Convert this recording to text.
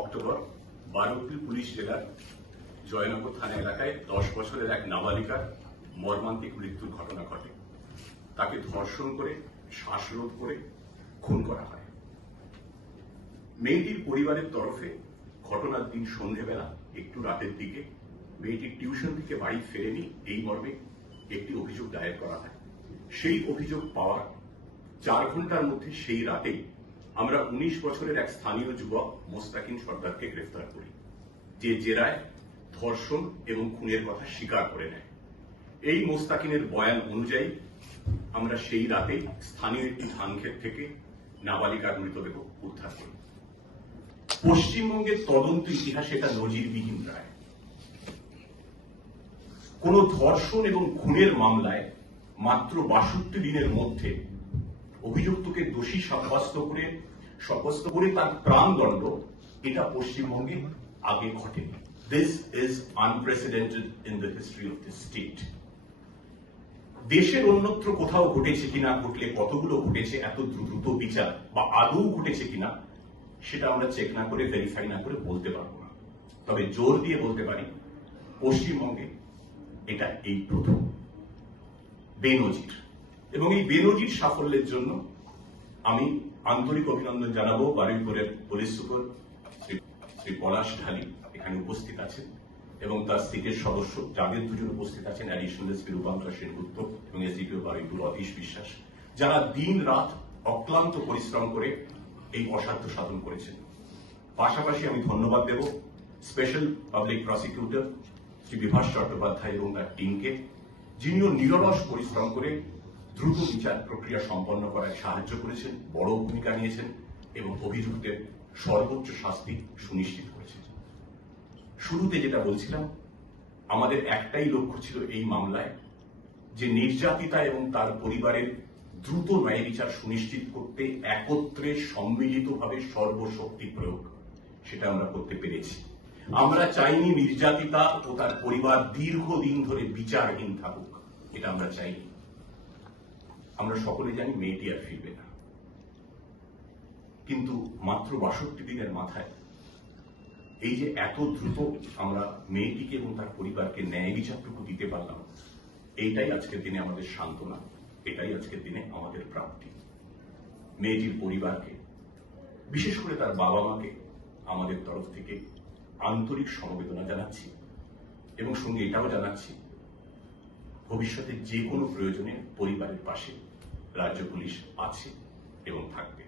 October Baruipur police জেলার জয়নগর থানা এলাকায় 10 বছরের এক নাবালিকার মর্মান্তিক মৃত্যুর ঘটনা ঘটে। তাকে ধর্ষণ করে শ্বাসরোধ করে খুন করা হয়। মেয়েটির পরিবারের তরফে ঘটনার দিন সন্ধেবেলা একটু রাতের দিকে মেয়েটির টিউশন থেকে বাড়ি ফেরেনি এই মর্মে একটি অভিযোগ দায়ের করা হয়। সেই অভিযোগ পাওয়ার 4 ঘন্টার মধ্যে সেই রাতেই আমরা 19 বছরের এক স্থানীয় যুবক মোস্তাকিন সর্দারকে গ্রেফতার করি, যে জেরায় ধর্ষণ এবং খুনের কথা স্বীকার করে নেয়। এই মোস্তাকিনের বয়ান অনুযায়ী আমরা সেই রাতে স্থানীয় একটি ধানক্ষেত থেকে নাবালিকার মৃতদেহ উদ্ধার করি। পশ্চিমবঙ্গের তদন্ত ইতিহাসে এটা নজিরবিহীন রায়। কোন ধর্ষণ এবং খুনের মামলায় মাত্র 62 দিনের মধ্যে অভিযুক্তকে দোষী সাব্যস্ত করে তার প্রাণদণ্ড, এটা পশ্চিমবঙ্গে আগে ঘটেনি। This is unprecedented in the history of this state. দেশের অন্যত্র কোথাও ঘটেছে কিনা, ঘটলে কতগুলো ঘটেছে, এত দ্রুত বিচার বা আদৌ ঘটেছে কিনা সেটা আমরা চেক না করে, ভেরিফাই না করে বলতে পারবো না। তবে জোর দিয়ে বলতে পারি পশ্চিমবঙ্গে এটা এই প্রথম বেনজির, এবং এই বেনজির সাফল্যের জন্য আমি আন্তরিক অভিনন্দন জানাবো বারুইপুরের পুলিশ সুপার শ্রী পলাশ ঢালি, এখানে উপস্থিত আছেন, এবং তার সিটের সদস্য যাদের দুজন উপস্থিত আছেন, অ্যাডিশনাল এসপি রূপান্তর সেনগুপ্ত এবং এসডিপিও বারুইপুর অতীশ বিশ্বাস, যারা দিন রাত অক্লান্ত পরিশ্রম করে এই অসাধ্য সাধন করেছেন। পাশাপাশি আমি ধন্যবাদ দেব special public prosecutor Shri Bibhas Chattopadhyay এবং তার টিমকে, যিনিও নিরলস পরিশ্রম করে দ্রুত বিচার প্রক্রিয়া সম্পন্ন করায় সাহায্য করেছেন, বড় ভূমিকা নিয়েছেন এবং অভিযুক্তের সর্বোচ্চ শাস্তি সুনিশ্চিত করেছেন। শুরুতে যেটা বলছিলাম, আমাদের একটাই লক্ষ্য ছিল এই মামলায়, যে নির্যাতিতা এবং তার পরিবারের দ্রুত ন্যায় বিচার সুনিশ্চিত করতে একত্রে সম্মিলিতভাবে সর্বশক্তি প্রয়োগ, সেটা আমরা করতে পেরেছি। আমরা চাইনি নির্যাতিতা ও তার পরিবার দীর্ঘদিন ধরে বিচারহীন থাকুক, এটা আমরা চাইনি। আমরা সকলে জানি মেয়েটি আর ফিরবে না, কিন্তু মাত্র 62 দিনের মাথায় এই যে এত দ্রুত আমরা মেয়েটিকে এবং তার পরিবারকে ন্যায় বিচারটুকু দিতে পারলাম, এইটাই আজকের দিনে আমাদের সান্ত্বনা, এটাই আজকের দিনে আমাদের প্রাপ্তি। মেয়েটির পরিবারকে, বিশেষ করে তার বাবা মাকে আমাদের তরফ থেকে আন্তরিক সমবেদনা জানাচ্ছি, এবং সঙ্গে এটাও জানাচ্ছি ভবিষ্যতে যে কোনো প্রয়োজনে পরিবারের পাশে রাজ্য পুলিশ আছে এবং থাকবে।